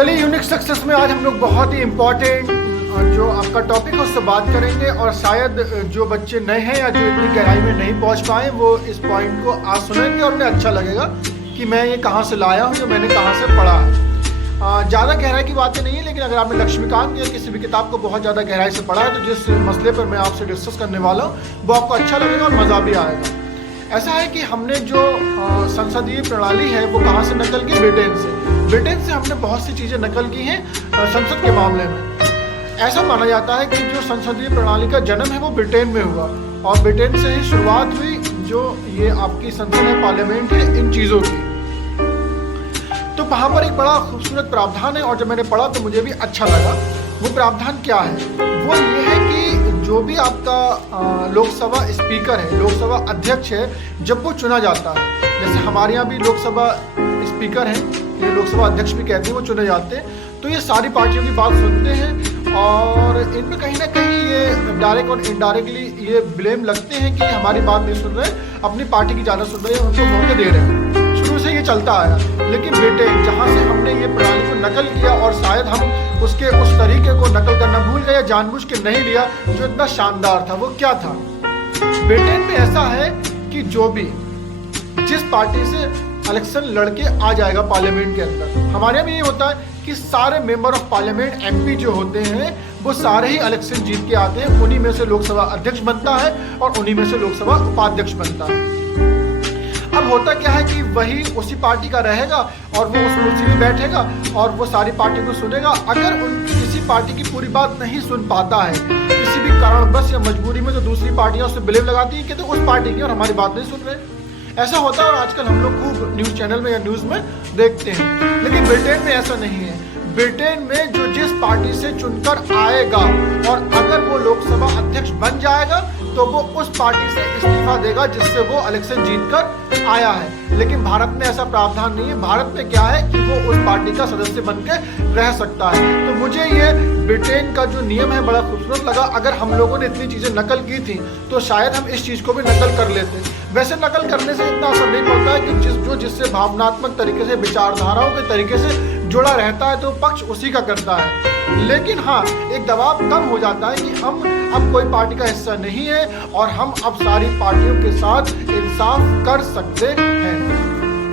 चलिए unique success में आज हम लोग बहुत ही इम्पोर्टेंट जो आपका टॉपिक है उससे बात करेंगे और शायद जो बच्चे नए हैं या जो इतनी गहराई में नहीं पहुंच पाए वो इस पॉइंट को आज सुनेंगे और उन्हें अच्छा लगेगा कि मैं ये कहाँ से लाया हूँ, जो मैंने कहाँ से पढ़ा है। ज़्यादा गहराई की बातें नहीं है, लेकिन अगर आपने लक्ष्मीकांत या किसी भी किताब को बहुत ज़्यादा गहराई से पढ़ा है तो जिस मसले पर मैं आपसे डिस्कस करने वाला हूँ वो आपको अच्छा लगेगा और मज़ा भी आएगा। ऐसा है कि हमने जो संसदीय प्रणाली है वो कहाँ से नकल की? ब्रिटेन से हमने बहुत सी चीज़ें नकल की हैं संसद के मामले में। ऐसा माना जाता है कि जो संसदीय प्रणाली का जन्म है वो ब्रिटेन में हुआ और ब्रिटेन से ही शुरुआत हुई जो ये आपकी संसद है, पार्लियामेंट है, इन चीज़ों की। तो वहाँ पर एक बड़ा खूबसूरत प्रावधान है और जब मैंने पढ़ा तो मुझे भी अच्छा लगा। वो प्रावधान क्या है? वो ये है कि जो भी आपका लोकसभा स्पीकर है, लोकसभा अध्यक्ष है, जब वो चुना जाता है, जैसे हमारे यहाँ भी लोकसभा स्पीकर हैं, ये लोकसभा अध्यक्ष भी कहते हैं, वो चुने जाते हैं, तो ये सारी पार्टियों की बात सुनते हैं और इनमें कहीं ना कहीं ये डायरेक्ट और इनडायरेक्टली ये ब्लेम लगते हैं कि हमारी बात नहीं सुन रहे, अपनी पार्टी की ज़्यादा सुन रहे हैं, उनको मौके दे रहे हैं। शुरू से ये चलता आया, लेकिन ब्रिटेन जहाँ से हमने ये प्रणाली को नकल किया और शायद हम उसके उस तरीके को नकल करना भूल गए या जानबूझ के नहीं लिया जो इतना शानदार था। वो क्या था? ब्रिटेन में ऐसा है कि जो भी जिस पार्टी से इलेक्शन लड़के आ जाएगा पार्लियामेंट के अंदर, हमारे यहाँ भी ये होता है कि सारे मेंबर ऑफ पार्लियामेंट एमपी जो होते हैं वो सारे ही इलेक्शन जीत के आते हैं, उन्हीं में से लोकसभा अध्यक्ष बनता है और उन्हीं में से लोकसभा उपाध्यक्ष बनता है। अब होता क्या है कि वही उसी पार्टी का रहेगा और वो उस कुर्सी में बैठेगा और वो सारी पार्टी को सुनेगा। अगर किसी पार्टी की पूरी बात नहीं सुन पाता है किसी भी कारणवश या मजबूरी में, तो दूसरी पार्टियां उससे ब्लेम लगाती हैं कि तो उस पार्टी की और हमारी बात नहीं सुन रहे। ऐसा होता है और आजकल हम लोग खूब न्यूज़ चैनल में या न्यूज़ में देखते हैं। लेकिन ब्रिटेन में ऐसा नहीं है। ब्रिटेन में जो जिस पार्टी से चुनकर आएगा और अगर वो लोकसभा अध्यक्ष बन जाएगा तो वो उस पार्टी से इस्तीफा देगा जिससे वो इलेक्शन जीतकर आया है। लेकिन भारत में ऐसा प्रावधान नहीं है। भारत में क्या है कि वो उस पार्टी का सदस्य बनकर रह सकता है। तो मुझे ये ब्रिटेन का जो नियम है बड़ा खूबसूरत लगा। अगर हम लोगों ने इतनी चीज़ें नकल की थी तो शायद हम इस चीज़ को भी नकल कर लेते। वैसे नकल करने से इतना असर नहीं पड़ता है कि जिससे भावनात्मक तरीके से, विचारधाराओं के तरीके से जुड़ा रहता है तो पक्ष उसी का करता है। लेकिन हाँ, एक दबाव कम हो जाता है कि हम अब कोई पार्टी का हिस्सा नहीं है और हम अब सारी पार्टियों के साथ इंसाफ कर सकते हैं।